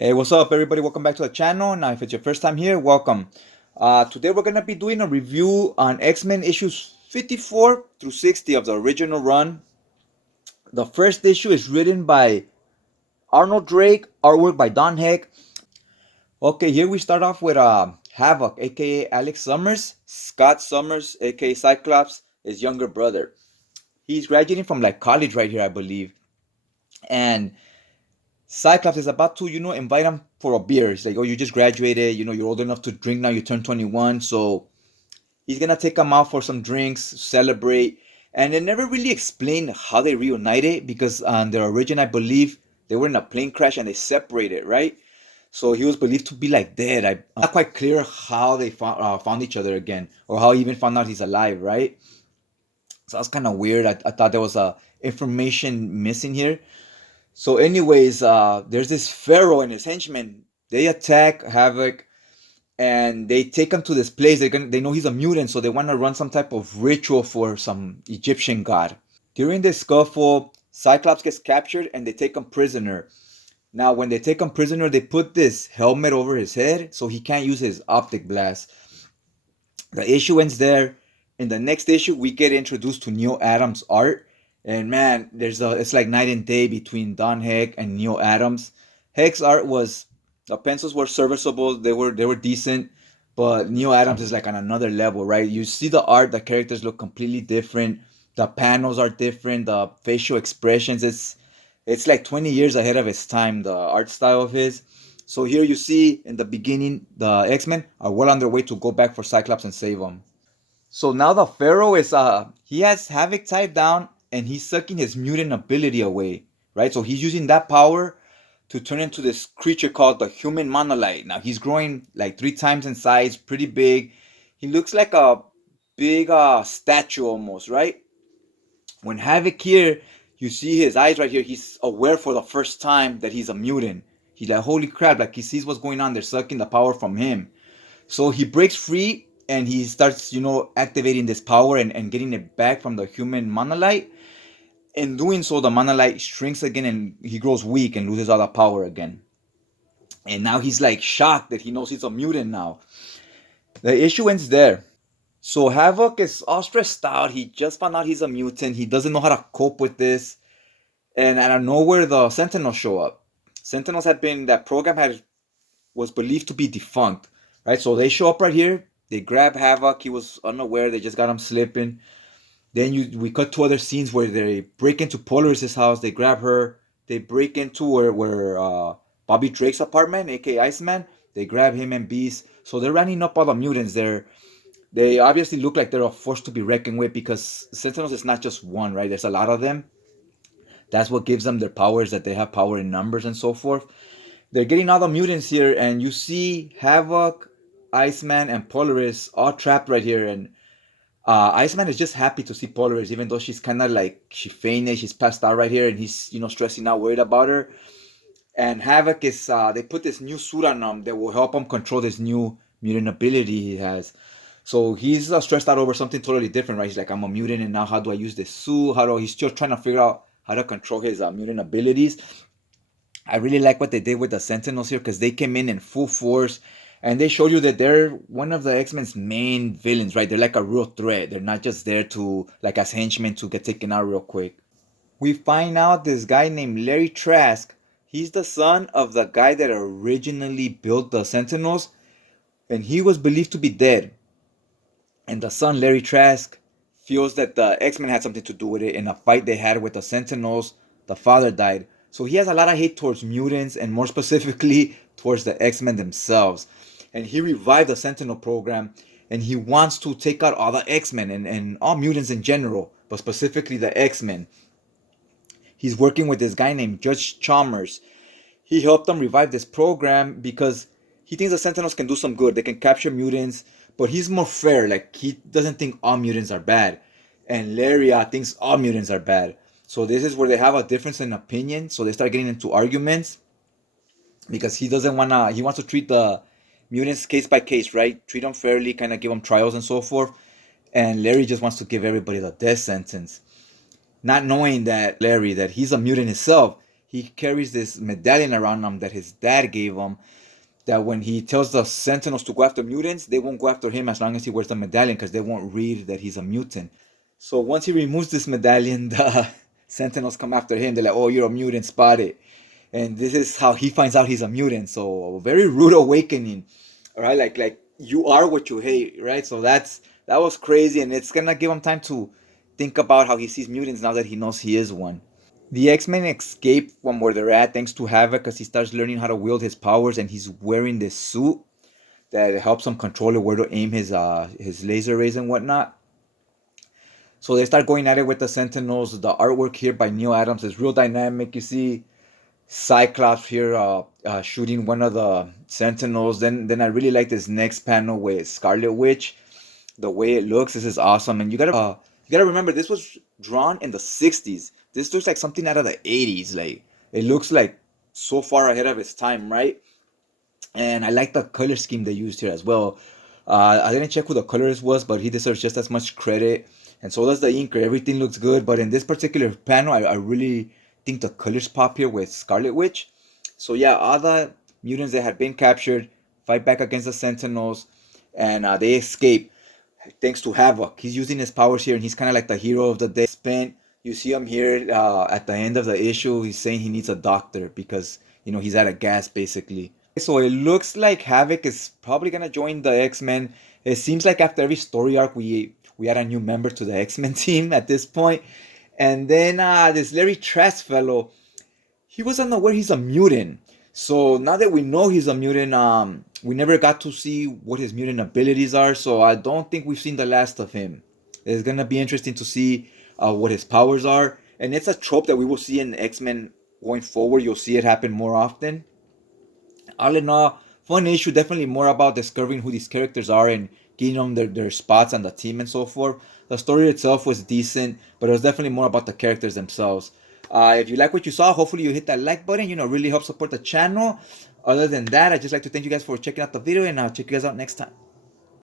Hey, what's up, everybody? Welcome back to the channel. Now, if it's your first time here, welcome. Today, we're going to be doing a review on X-Men issues 54 through 60 of the original run. The first issue is written by Arnold Drake, artwork by Don Heck. Okay, here we start off with Havok, aka Alex Summers, Scott Summers, aka Cyclops, his younger brother. He's graduating from like college right here, I believe. And Cyclops is about to, invite him for a beer. He's like, oh, you just graduated, you're old enough to drink now, you turned 21. So he's gonna take him out for some drinks, celebrate. And they never really explained how they reunited because on their origin, I believe, they were in a plane crash and they separated, right? So he was believed to be like dead. I'm not quite clear how they found each other again or how he even found out he's alive, right? So that's kind of weird. I thought there was information missing here. So, anyways, there's this pharaoh and his henchmen. They attack Havok and they take him to this place. They know he's a mutant, so they want to run some type of ritual for some Egyptian god. During this scuffle, Cyclops gets captured and they take him prisoner. Now, when they take him prisoner, they put this helmet over his head so he can't use his optic blast. The issue ends there. In the next issue, we get introduced to Neal Adams' art. And man, it's like night and day between Don Heck and Neal Adams. Heck's art was the pencils were serviceable, they were decent, but Neal Adams is like on another level, right? You see the art, the characters look completely different, the panels are different, the facial expressions, it's like 20 years ahead of its time, the art style of his. So here you see in the beginning, the X-Men are well on their way to go back for Cyclops and save him. So now the Pharaoh is he has Havok tied down and he's sucking his mutant ability away, right? So he's using that power to turn into this creature called the human monolith. Now he's growing like 3 times in size, pretty big. He looks like a big statue almost, right? When Havok here, you see his eyes right here, he's aware for the first time that he's a mutant. He's like, holy crap, like he sees what's going on. They're sucking the power from him. So he breaks free and he starts, activating this power and getting it back from the human monolith. In doing so, the monolith shrinks again and he grows weak and loses all the power again. And now he's like shocked that he knows he's a mutant now. The issue ends there. So Havok is all stressed out. He just found out he's a mutant. He doesn't know how to cope with this. And out of nowhere, the Sentinels show up. Sentinels that program was believed to be defunct, right? So they show up right here. They grab Havok. He was unaware. They just got him slipping. Then we cut to other scenes where they break into Polaris's house. They grab her. They break into where Bobby Drake's apartment, aka Iceman. They grab him and Beast. So they're running up all the mutants there. They obviously look like they're a force to be reckoned with because Sentinels is not just one, right? There's a lot of them. That's what gives them their powers, that they have power in numbers and so forth. They're getting all the mutants here, and you see Havok, Iceman, and Polaris all trapped right here. And Iceman is just happy to see Polaris, even though she's kind of like, she fainted, she's passed out right here, and he's, stressing out, worried about her. And Havok is, they put this new suit on him that will help him control this new mutant ability he has. So he's stressed out over something totally different, right? He's like, I'm a mutant, and now how do I use this suit? He's still trying to figure out how to control his mutant abilities. I really like what they did with the Sentinels here because they came in full force and they showed you that they're one of the X-Men's main villains, right? They're like a real threat. They're not just there to, like, as henchmen to get taken out real quick. We find out this guy named Larry Trask. He's the son of the guy that originally built the Sentinels, and he was believed to be dead. And the son, Larry Trask, feels that the X-Men had something to do with it. In a fight they had with the Sentinels, the father died. So he has a lot of hate towards mutants and more specifically towards the X-Men themselves. And he revived the Sentinel program and he wants to take out all the X-Men and all mutants in general, but specifically the X-Men. He's working with this guy named Judge Chalmers. He helped them revive this program because he thinks the Sentinels can do some good. They can capture mutants, but he's more fair. Like, he doesn't think all mutants are bad. And Larry thinks all mutants are bad. So this is where they have a difference in opinion. So they start getting into arguments because he wants to treat the mutants case by case, right? Treat them fairly, kind of give them trials and so forth. And Larry just wants to give everybody the death sentence. Not knowing that Larry, that he's a mutant himself, he carries this medallion around him that his dad gave him, that when he tells the Sentinels to go after mutants, they won't go after him as long as he wears the medallion, because they won't read that he's a mutant. So once he removes this medallion, the Sentinels come after him. They're like, "Oh, you're a mutant, spot it." And this is how he finds out he's a mutant. So a very rude awakening, right? Like you are what you hate, right? So that was crazy, and it's gonna give him time to think about how he sees mutants now that he knows he is one. The X-Men escape from where they're at thanks to Havok, because he starts learning how to wield his powers, and he's wearing this suit that helps him control where to aim his laser rays and whatnot. So they start going at it with the Sentinels. The artwork here by Neal Adams is real dynamic. You see Cyclops here shooting one of the Sentinels. Then I really like this next panel with Scarlet Witch. The way it looks, this is awesome. And you gotta remember, this was drawn in the 60s. This looks like something out of the 80s. Like, it looks like so far ahead of its time, right? And I like the color scheme they used here as well. I didn't check who the colorist was, but he deserves just as much credit. And so does the inker. Everything looks good. But in this particular panel, I really think the colors pop here with Scarlet Witch. So yeah, all the mutants that had been captured fight back against the Sentinels, and they escape thanks to Havok. He's using his powers here, and he's kind of like the hero of the day. You see him here at the end of the issue. He's saying he needs a doctor because he's out of gas basically. So it looks like Havok is probably gonna join the X-Men. It seems like after every story arc, we add a new member to the X-Men team at this point. And then this Larry Trask fellow, he was unaware he's a mutant. So now that we know he's a mutant, we never got to see what his mutant abilities are. So I don't think we've seen the last of him. It's gonna be interesting to see what his powers are. And it's a trope that we will see in X-Men going forward. You'll see it happen more often. All in all, fun issue. Definitely more about discovering who these characters are and getting them their spots on the team and so forth. The story itself was decent, but it was definitely more about the characters themselves. If you like what you saw, hopefully you hit that like button. Really help support the channel. Other than that, I'd just like to thank you guys for checking out the video, and I'll check you guys out next time.